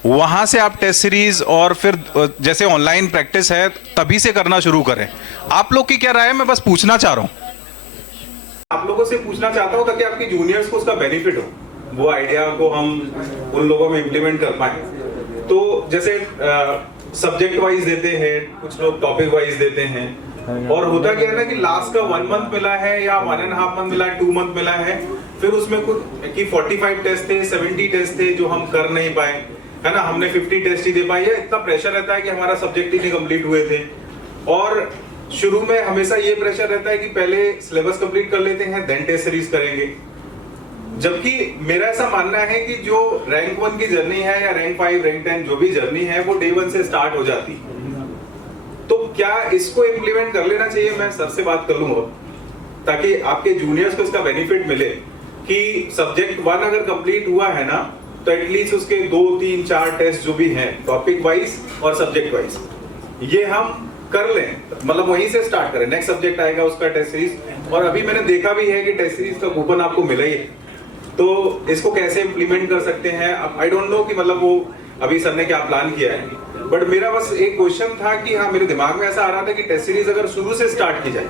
वहां से आप टेस्ट सीरीज और फिर जैसे ऑनलाइन प्रैक्टिस है तभी से करना शुरू करें? आप लोग की क्या राय है, मैं बस पूछना चाह रहा हूं। आप लोगों से पूछना चाहता हूं ताकि आपकी जूनियर्स को उसका बेनिफिट हो, वो आइडिया को हम उन लोगों में इम्प्लीमेंट कर पाए। तो जैसे सब्जेक्ट वाइज देते हैं, कुछ लोग टॉपिक वाइज देते हैं, और होता क्या है ना कि लास्ट का 1 मंथ मिला है या 1.5 मंथ मिला है, 2 मंथ मिला है, फिर उसमें कुछ कि 45 टेस्ट थे, 70 टेस्ट थे जो हम कर नहीं पाए, है ना, हमने 50 टेस्ट ही दे पाए। या इतना प्रेशर रहता है कि हमारा सब्जेक्ट ही नहीं कंप्लीट हुए थे। और शुरू में हमेशा ये प्रेशर रहता है कि पहले सिलेबस कंप्लीट कर लेते हैं, देन टेस्ट सीरीज करेंगे। जबकि मेरा ऐसा मानना है कि जो रैंक 1 की जर्नी है या रैंक 5, रैंक 10 जो भी जर्नी है वो डे 1 से स्टार्ट हो जाती है। तो क्या इसको इम्प्लीमेंट कर लेना चाहिए? मैं सर से बात कर लूंगा ताकि आपके जूनियर्स को इसका बेनिफिट मिले कि सब्जेक्ट 1 अगर कंप्लीट हुआ है ना, तो एटलीस्ट उसके 2, 3, 4 टेस्ट जो भी हैं टॉपिक वाइज और सब्जेक्ट वाइज ये हम कर लें, मतलब वहीं से स्टार्ट करें। नेक्स्ट सब्जेक्ट आएगा उसका टेस्ट सीरीज, और अभी मैंने देखा भी है कि टेस्ट सीरीज का कूपन आपको मिला ही है। तो इसको कैसे इम्प्लीमेंट कर सकते हैं? आई डोंट नो कि मतलब वो अभी सर ने क्या प्लान किया है, बट मेरा बस एक क्वेश्चन था कि हाँ, मेरे दिमाग में ऐसा आ रहा था कि टेस्ट सीरीज अगर शुरू से स्टार्ट की जाए।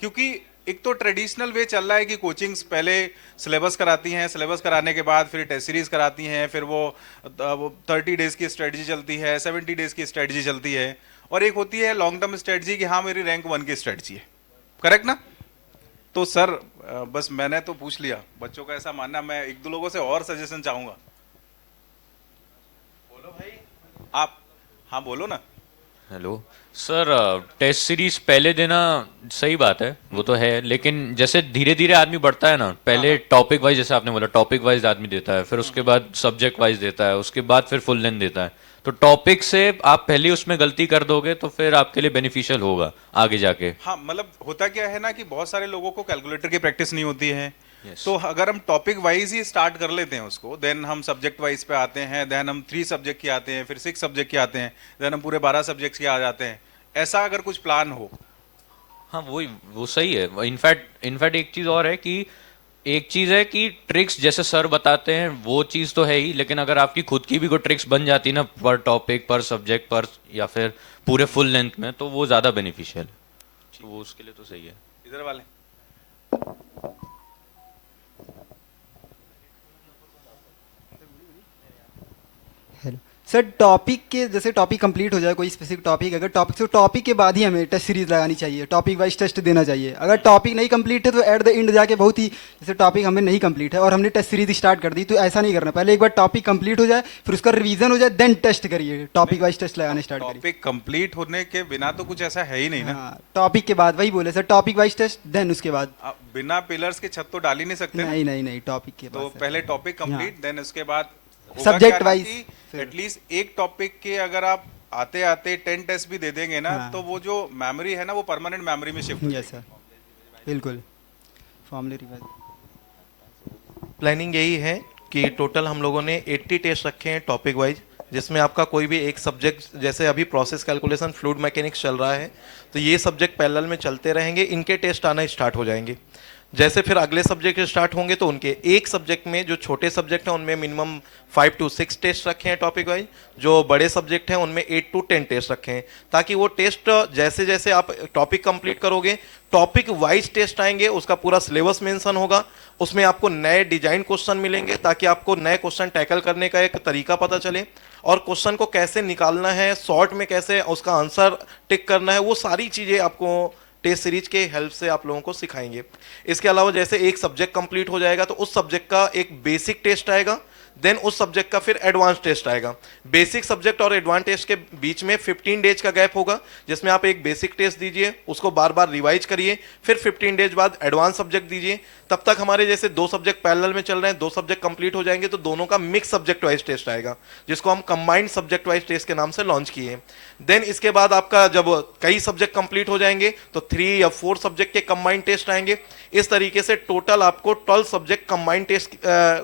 क्योंकि एक तो ट्रेडिशनल वे चल रहा है कि कोचिंग्स पहले सिलेबस कराती हैं, सिलेबस कराने के बाद फिर टेस्ट सीरीज कराती हैं, फिर वो 30 डेज की स्ट्रेटजी चलती है, 70 डेज की स्ट्रेटजी चलती है, और एक होती है लॉन्ग टर्म स्ट्रेटजी कि हाँ मेरी रैंक 1 की स्ट्रेटजी है। करेक्ट ना? तो सर बस मैंने तो पूछ लिया, बच्चों का ऐसा मानना, मैं 1-2 लोगों से और सजेशन चाहूंगा। बोलो भाई, आप हाँ बोलो ना। हेलो सर, टेस्ट सीरीज पहले देना सही बात है, वो तो है, लेकिन जैसे धीरे धीरे आदमी बढ़ता है ना, पहले टॉपिक वाइज, जैसे आपने बोला टॉपिक वाइज आदमी देता है, फिर उसके बाद सब्जेक्ट वाइज देता है, उसके बाद फिर फुल लेंथ देता है, तो टॉपिक से आप पहले उसमें गलती कर दोगे तो फिर आपके लिए बेनिफिशियल होगा आगे जाके। हाँ, मतलब होता क्या है ना कि बहुत सारे लोगों को कैलकुलेटर की प्रैक्टिस नहीं होती है। तो अगर हम टॉपिक वाइज ही स्टार्ट कर लेते हैं उसको, देन हम सब्जेक्ट वाइज पे आते हैं, देन हम 3 सब्जेक्ट के आते हैं, फिर 6 सब्जेक्ट के आते हैं, देन हम पूरे 12 सब्जेक्ट्स के आ जाते हैं। ऐसा अगर कुछ प्लान हो। हाँ, वो सही है। इनफैक्ट एक चीज़ और है कि एक चीज़ है कि ट्रिक्स जैसे सर बताते हैं वो चीज़ तो है ही, लेकिन अगर आपकी खुद की भी कोई ट्रिक्स बन जाती ना पर टॉपिक, पर सब्जेक्ट, पर या फिर पूरे फुल लेंथ में, तो वो ज़्यादा बेनिफिशियल है, तो वो उसके लिए तो सही है। इधर वाले सर, टॉपिक के जैसे टॉपिक कंप्लीट हो जाए, कोई स्पेसिफिक टॉपिक, अगर टॉपिक के बाद ही हमें टेस्ट सीरीज लगानी चाहिए, टॉपिक वाइज टेस्ट देना चाहिए। अगर टॉपिक नहीं कंप्लीट है तो एट द एंड जाके बहुत ही, जैसे टॉपिक हमें नहीं कंप्लीट है और हमने टेस्ट सीरीज स्टार्ट कर दी, तो ऐसा नहीं करना। पहले एक बार टॉपिक कंप्लीट हो जाए, फिर उसका रिवीजन हो जाए, देन टेस्ट करिए, टॉपिक वाइज टेस्ट लगाने स्टार्ट करिए। टॉपिक कंप्लीट होने के बिना तो कुछ ऐसा है ही नहीं ना। टॉपिक के बाद वही बोले sir, topic wise test, then उसके बाद। बिना पिलर्स के छत तो डाल ही नहीं सकते। नहीं, टॉपिक के बाद। तो पहले टॉपिक कंप्लीट, देन उसके बाद सब्जेक्ट वाइज। एटलीस्ट एक टॉपिक के अगर आप आते आते 10 टेस्ट भी दे देंगे ना, तो वो जो मेमोरी है ना, वो परमानेंट मेमोरी में शिफ्ट हो जाएगी। यस सर, बिल्कुल। फॉर्मूले रिवाइज। प्लानिंग यही है कि टोटल हम लोगों ने 80 टेस्ट रखे हैं टॉपिक वाइज, जिसमें आपका कोई भी एक सब्जेक्ट, जैसे अभी प्रोसेस कैलकुलेशन, फ्लूइड मैकेनिक्स चल रहा है, तो ये सब्जेक्ट पैरेलल में चलते रहेंगे, इनके टेस्ट आना स्टार्ट हो जाएंगे। जैसे फिर अगले सब्जेक्ट स्टार्ट होंगे तो उनके एक सब्जेक्ट में, जो छोटे सब्जेक्ट हैं उनमें मिनिमम 5 to 6 टेस्ट रखे हैं टॉपिक वाइज, जो बड़े सब्जेक्ट हैं उनमें 8 to 10 टेस्ट रखे हैं, ताकि वो टेस्ट जैसे जैसे आप टॉपिक कंप्लीट करोगे, टॉपिक वाइज टेस्ट आएंगे, उसका पूरा सिलेबस मेंशन होगा, उसमें आपको नए डिजाइन क्वेश्चन मिलेंगे, ताकि आपको नए क्वेश्चन टैकल करने का एक तरीका पता चले, और क्वेश्चन को कैसे निकालना है, शॉर्ट में कैसे उसका आंसर टिक करना है, वो सारी चीज़ें आपको टेस्ट सीरीज के हेल्प से आप लोगों को सिखाएंगे। इसके अलावा जैसे एक सब्जेक्ट कंप्लीट हो जाएगा तो उस सब्जेक्ट का एक बेसिक टेस्ट आएगा, देन उस सब्जेक्ट का फिर एडवांस टेस्ट आएगा। बेसिक सब्जेक्ट और एडवांस टेस्ट के बीच में 15 डेज का गैप होगा, जिसमें आप एक बेसिक टेस्ट दीजिए, उसको बार बार रिवाइज करिए, फिर 15 डेज बाद एडवांस सब्जेक्ट दीजिए। तब तक हमारे जैसे 2 सब्जेक्ट पैरेलल में चल रहे हैं, 2 सब्जेक्ट कंप्लीट हो जाएंगे तो दोनों का मिक्स सब्जेक्ट वाइज टेस्ट आएगा, जिसको हम कंबाइंड सब्जेक्ट वाइज टेस्ट के नाम से लॉन्च किए। देन इसके बाद आपका जब कई सब्जेक्ट कंप्लीट हो जाएंगे तो 3 या 4 सब्जेक्ट के कंबाइंड टेस्ट आएंगे। इस तरीके से टोटल आपको 12 सब्जेक्ट कंबाइंड टेस्ट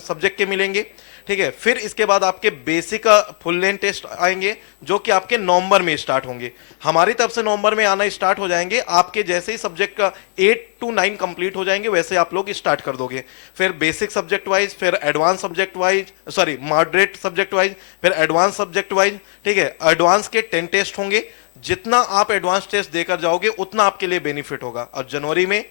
सब्जेक्ट के मिलेंगे, ठीक है। फिर इसके बाद आपके बेसिक फुल लेंथ टेस्ट आएंगे, जो कि आपके नवंबर में स्टार्ट होंगे। हमारी तरफ से नवंबर में आना स्टार्ट हो जाएंगे, आपके जैसे ही सब्जेक्ट का 8 to 9 कंप्लीट हो जाएंगे वैसे आप लोग स्टार्ट कर दोगे। फिर बेसिक सब्जेक्ट वाइज, फिर advance subject wise, sorry moderate subject wise, फिर एडवांस सब्जेक्ट वाइज, ठीक है। एडवांस के 10 टेस्ट होंगे, जितना आप एडवांस टेस्ट देकर जाओगे उतना आपके लिए बेनिफिट होगा। और जनवरी में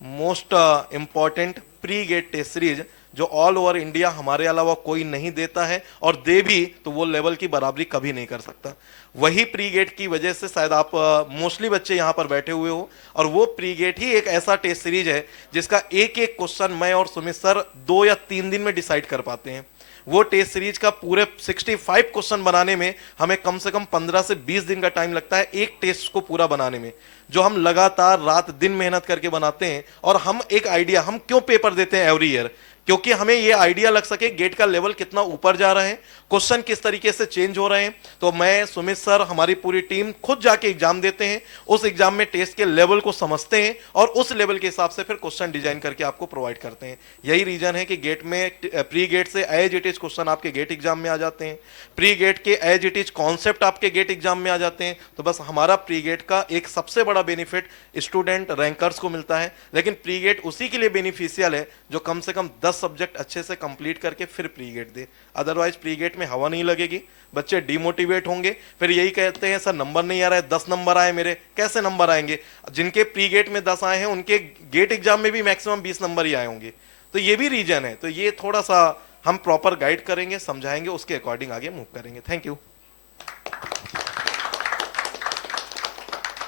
most important pre gate test series, जो ऑल ओवर इंडिया हमारे अलावा कोई नहीं देता है, और दे भी तो वो लेवल की बराबरी कभी नहीं कर सकता। वही प्री गेट की वजह से शायद आप मोस्टली बच्चे यहाँ पर बैठे हुए हो, और वो प्री गेट ही एक ऐसा टेस्ट सीरीज है जिसका एक एक क्वेश्चन मैं और सुमित सर 2 या 3 दिन में डिसाइड कर पाते हैं। वो टेस्ट सीरीज का पूरे 65 क्वेश्चन बनाने में हमें कम से कम 15 से 20 दिन का टाइम लगता है, एक टेस्ट को पूरा बनाने में, जो हम लगातार रात दिन मेहनत करके बनाते हैं। और हम एक आइडिया, हम क्यों पेपर देते हैं एवरी ईयर, क्योंकि हमें ये आइडिया लग सके गेट का लेवल कितना ऊपर जा रहा है, क्वेश्चन किस तरीके से चेंज हो रहे हैं। तो मैं, सुमित सर, हमारी पूरी टीम खुद जाके एग्जाम देते हैं, उस एग्जाम में टेस्ट के लेवल को समझते हैं और उस लेवल के हिसाब से फिर क्वेश्चन डिजाइन करके आपको प्रोवाइड करते हैं। यही रीजन है कि गेट में प्री गेट से एज इट इज क्वेश्चन आपके गेट एग्जाम में आ जाते हैं, प्री गेट के एज इट इज कॉन्सेप्ट आपके गेट एग्जाम में आ जाते हैं। तो बस हमारा प्री गेट का एक सबसे बड़ा बेनिफिट स्टूडेंट रैंकर्स को मिलता है, लेकिन प्री गेट उसी के लिए बेनिफिशियल है जो कम से कम 10 सब्जेक्ट अच्छे से कंप्लीट करके फिर प्री गेट दे। अदरवाइज प्री गेट में हवा नहीं लगेगी, बच्चे डिमोटिवेट होंगे, फिर यही कहते हैं सर नंबर नहीं आ रहा है, 10 नंबर आए मेरे। कैसे नंबर आएंगे? जिनके प्री गेट में 10 आए हैं उनके गेट एग्जाम में भी मैक्सिमम 20 नंबर ही आए होंगे। तो ये भी रीजन है। तो ये थोड़ा सा हम प्रॉपर गाइड करेंगे, समझाएंगे, उसके अकॉर्डिंग आगे मूव करेंगे। Thank you.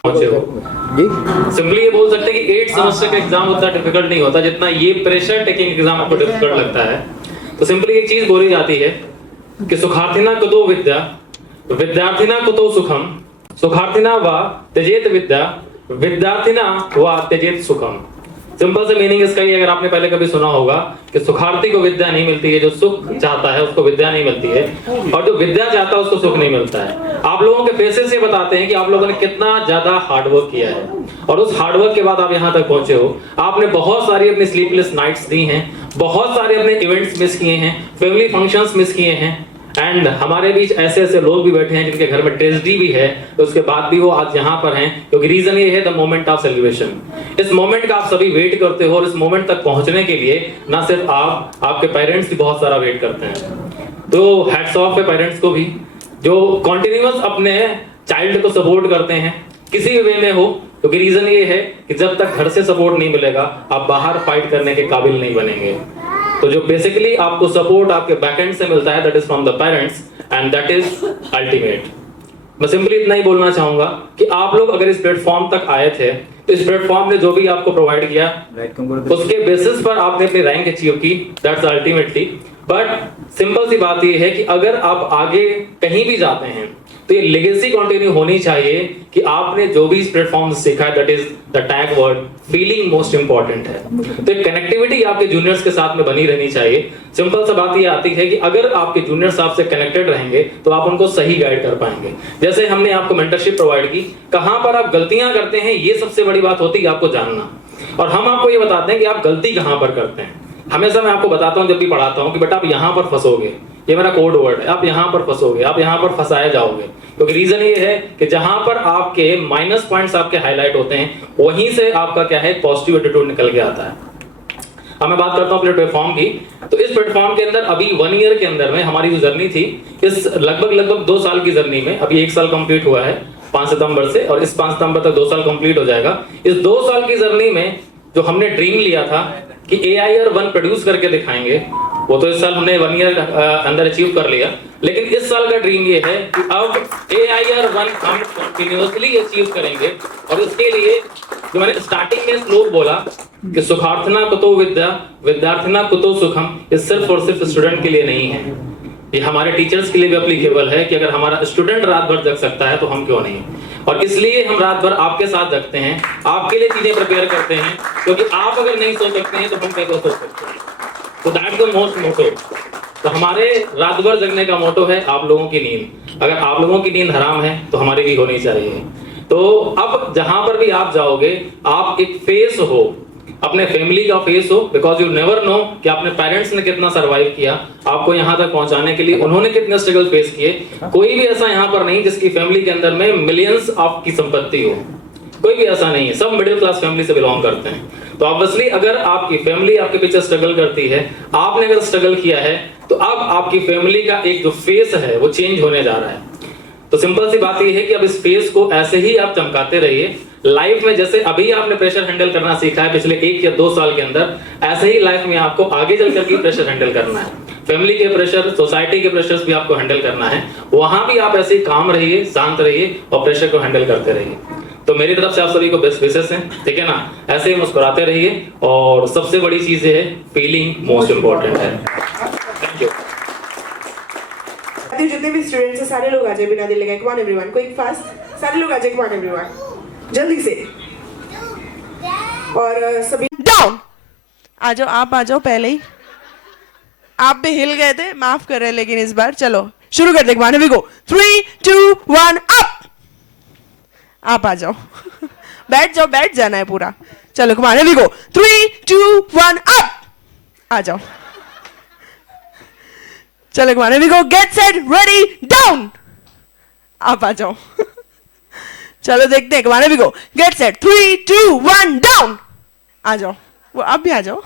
सिंपली ये बोल सकते हैं कि 8 सेमेस्टर का एग्जाम उतना डिफिकल्ट नहीं होता जितना ये प्रेशर टेकिंग एग्जाम आपको डिफिकल्ट लगता है। तो सिंपली एक चीज बोली जाती है कि सुखार्थिना कुतो विद्या, विद्यार्थिना कुतो सुखम, सुखार्थिना वा त्यजेत विद्या विद्यार्थिना वा त्यजेत सुखम। सिंपल से मीनिंग इसका ही, अगर आपने पहले कभी सुना होगा कि सुखार्थी को विद्या नहीं मिलती है, जो सुख चाहता है उसको विद्या नहीं मिलती है, और जो विद्या चाहता है उसको सुख नहीं मिलता है। आप लोगों के फेसेस से बताते हैं कि आप लोगों ने कितना ज्यादा हार्डवर्क किया है, और उस हार्डवर्क के बाद आप यहाँ तक पहुंचे हो। आपने बहुत सारी अपनी स्लीपलेस नाइट्स दी हैं, बहुत सारे अपने इवेंट्स मिस किए हैं, फैमिली फंक्शंस मिस किए हैं, एंड हमारे बीच ऐसे ऐसे लोग भी बैठे हैं जिनके घर में ट्रेजेडी भी है, तो उसके बाद भी वो आज यहाँ पर हैं, क्योंकि रीजन ये है द मोमेंट ऑफ सेलिब्रेशन। इस मोमेंट का आप सभी वेट करते हो, और इस मोमेंट तक पहुंचने के लिए ना सिर्फ आप, आपके पेरेंट्स भी बहुत सारा वेट करते हैं। तो हैट्स ऑफ है पेरेंट्स को भी, जो कॉन्टिन्यूअस अपने चाइल्ड को सपोर्ट करते हैं किसी भी वे में हो, क्योंकि रीजन ये है कि जब तक घर से सपोर्ट नहीं मिलेगा आप बाहर फाइट करने के काबिल नहीं बनेंगे। तो जो बेसिकली आपको सपोर्ट आपके बैकएंड से मिलता है, that is from the parents, and that is ultimate. मैं सिंपली इतना ही बोलना चाहूंगा कि आप लोग अगर इस प्लेटफॉर्म तक आए थे, तो इस प्लेटफॉर्म ने जो भी आपको प्रोवाइड किया उसके बेसिस पर आपने अपनी रैंक अचीव की, दैट्स अल्टीमेटली। बट सिंपल सी बात ये है कि अगर आप आगे कहीं भी जाते हैं तो ये लेगेसी कंटिन्यू होनी चाहिए कि आपने जो भी इस प्लेटफॉर्म से सीखा है, that is the tag word feeling most important है। तो एक कनेक्टिविटी आपके जूनियर्स के साथ में बनी रहनी चाहिए। सिंपल सा बात ये आती है कि अगर आपके जूनियर्स आपसे कनेक्टेड रहेंगे तो आप उनको सही गाइड कर पाएंगे। जैसे हमने आपको मेंटरशिप प्रोवाइड की, कहां पर आप गलतियां करते हैं ये सबसे बड़ी बात होती है आपको जानना, और हम आपको ये बताते हैं कि आप गलती कहां पर करते हैं। हमेशा मैं आपको बताता हूं जब भी पढ़ाता हूं कि बेटा आप यहां पर फंसोगे, ये मेरा कोड वर्ड है, आप यहां पर फंसोगे, आप यहां पर फंसाए जाओगे, क्योंकि रीजन ये है कि जहां पर आपके माइनस पॉइंट्स आपके हाईलाइट होते हैं वहीं से आपका क्या है पॉजिटिव एटीट्यूड निकल के आता है। अब मैं बात करता हूं अपने प्लेटफॉर्म की। तो इस प्लेटफॉर्म के अंदर अभी 1 ईयर के अंदर में हमारी जो जर्नी थी, इस लगभग 2 साल की जर्नी में अभी 1 साल कंप्लीट हुआ है 5 सितंबर से, और इस 5 सितंबर तक 2 साल कंप्लीट हो जाएगा। इस 2 साल की जर्नी में जो हमने ड्रीम लिया था कि AIR 1 प्रोड्यूस करके दिखाएंगे, वो तो इस साल हमने 1 ईयर अंदर अचीव कर लिया। लेकिन इस साल का ड्रीम ये है कि अब AIR 1 हम कंटिन्यूअसली अचीव करेंगे, और इसके लिए जो मैंने स्टार्टिंग में श्लोक बोला कि सुखार्थना कुतो विद्या विद्यार्थिना कुतो सुखम, ये सिर्फ और सिर्फ स्टूडेंट के लिए नहीं है, ये हमारे टीचर्स के लिए भी एप्लीकेबल है कि अगर हमारा स्टूडेंट रात भर जग सकता है तो हम क्यों नहीं। और इसलिए हम रात भर आपके साथ जगते हैं, आपके लिए चीजें प्रिपेयर करते हैं, क्योंकि आप अगर नहीं सो सकते हैं तो हम कैसे सो सकते हैं। तो दैट्स द मोस्ट मोटो। तो हमारे रात भर जगने का मोटो है आप लोगों की नींद। अगर आप लोगों की नींद हराम है तो हमारी भी होनी चाहिए। तो अब जहां पर भी आप जाओगे, आप एक फेस हो, अपने फैमिली का फेस हो, बिकॉज यू नेवर नो कि अपने पेरेंट्स ने कितना सरवाइव किया आपको यहाँ तक पहुंचाने के लिए, उन्होंने कितने स्ट्रगल फेस किए। कोई भी ऐसा यहाँ पर नहीं जिसकी फैमिली के अंदर में मिलियंस ऑफ की संपत्ति हो, कोई भी ऐसा नहीं है, सब मिडिल क्लास फैमिली से बिलोंग करते हैं। तो ऑब्वियसली अगर आपकी फैमिली आपके पीछे स्ट्रगल करती है, आपने अगर स्ट्रगल किया है, तो अब आपकी फैमिली का एक जो फेस है वो चेंज होने जा रहा है। तो सिंपल सी बात ये है कि अब इस फेस को ऐसे ही आप चमकाते रहिए लाइफ में। जैसे अभी आपने प्रेशर हैंडल करना सीखा है पिछले 1 या 2 साल के अंदर, ऐसे ही लाइफ में आपको आगे चल करके प्रेशर हैंडल करना है। फैमिली के प्रेशर, सोसाइटी के प्रेशर्स भी आपको हैंडल करना है, वहां भी आप ऐसे ही काम रहिए, शांत रहिए और प्रेशर को हैंडल करते रहिए। तो मेरी तरफ से आप सभी को बेस्ट विशेस हैं, ठीक है ना। ऐसे ही मुस्कुराते रहिए, और सबसे बड़ी चीज है फीलिंग मोस्ट इंपॉर्टेंट है। Thank you. जितने भी स्टूडेंट्स हैं सारे लोग आ जाए बिना देर लगाए। कम ऑन एवरीवन, क्विक फास्ट, सारे लोग आ जाए। कम ऑन एवरीवन, जल्दी से। और सभी डाउन आ जाओ, आप आ जाओ पहले ही। आप भी हिल गए थे, माफ कर रहे हैं, लेकिन इस बार चलो शुरू कर दे। Come on we go, 3 2 1 up. आप आ जाओ बैठ जाओ, बैठ जाना है पूरा। चलो come on we go, 3 2 1 up. आ जाओ, चलो come on we go, get set ready down. आप आ जाओ चलो देखते हैं। Come on we go, get set 3 2 1 down. आ जाओ, वो आप भी आ जाओ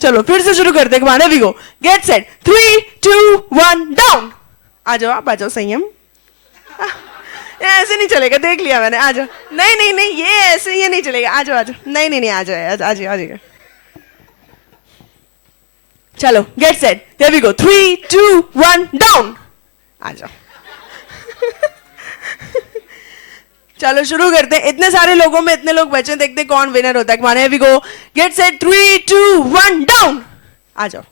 चलो फिर से शुरू करते हैं। Come on we go, get set 3 2 1 down. आ जाओ, आप आ जाओ। संयम, ऐसे नहीं चलेगा, देख लिया मैंने। आ जाओ। नहीं नहीं नहीं, ये ऐसे ये नहीं चलेगा। आ जाओ आ जाओ। नहीं नहीं नहीं, आ जाओ आ जाओ आ जाओ। चलो get set, here we go, 3 2 1 down. आ जाओ चलो शुरू करते हैं। इतने सारे लोगों में इतने लोग बचे, देखते हैं कौन विनर होता है। Come on, here we go, get set 3 2 1 down. आ जाओ।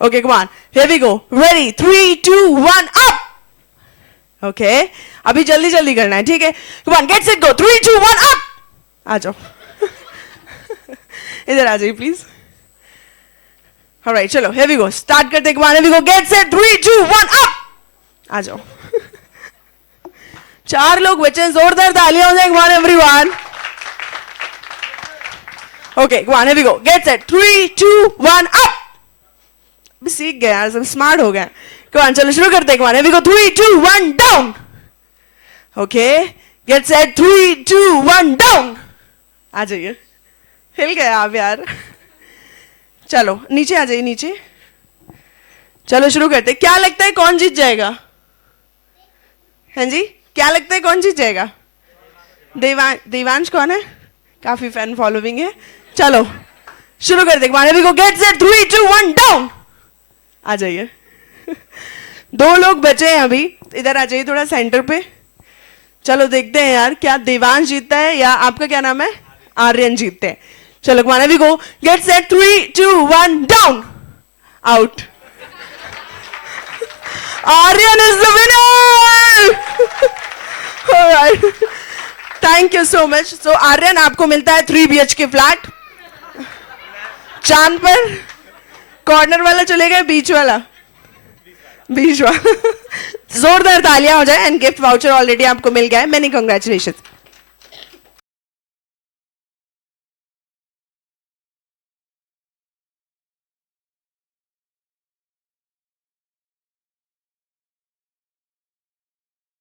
Okay come on, here we go, ready 3 2 1 up. Okay अभी जल्दी जल्दी करना है, ठीक है? Come on, get set go, 3 2 1 up. आ जाओ इधर आ जाइए प्लीज। ऑलराइट चलो, हियर वी गो, स्टार्ट करते हैं। Come on, here we go, get set 3 2 1 up. आ जाओ 4 लोग बचे हैं, जोरदार तालियां हो जाए। Come on everyone. Okay come on, here we go, get set 3 2 1 up. अभी सीख गए यार, सब स्मार्ट हो गए। कम ऑन चलो शुरू करते हैं। Come on, here we go, 3 2 1 down. Okay get set 3 2 1 down. आ जाइए, हिल गए आप यार। चलो नीचे आ जाइए, नीचे। चलो शुरू करते। क्या लगता है कौन जीत जाएगा? हाँ जी, क्या लगता है कौन जीत जाएगा? देवांश कौन है? काफी फैन फॉलोइंग है। चलो शुरू करते हैं। अभी को गेट सेट 3 2 1 डाउन। आ जाइए 2 लोग बचे हैं अभी, इधर आ जाइए थोड़ा सेंटर पे। चलो देखते हैं यार, क्या देवांश जीतता है या आपका क्या नाम है आर्यन जीतते हैं। चलो come on we go, get set 3 2 1 down. Out. Aryan is the winner. Alright, thank you so much. So Aryan आपको मिलता है 3 BHK फ्लैट चांद पर। कॉर्नर वाला चलेगा, बीच वाला? बीच वाला। जोरदार तालियां हो जाए एंड गिफ्ट वाउचर ऑलरेडी आपको मिल गया है। Many congratulations.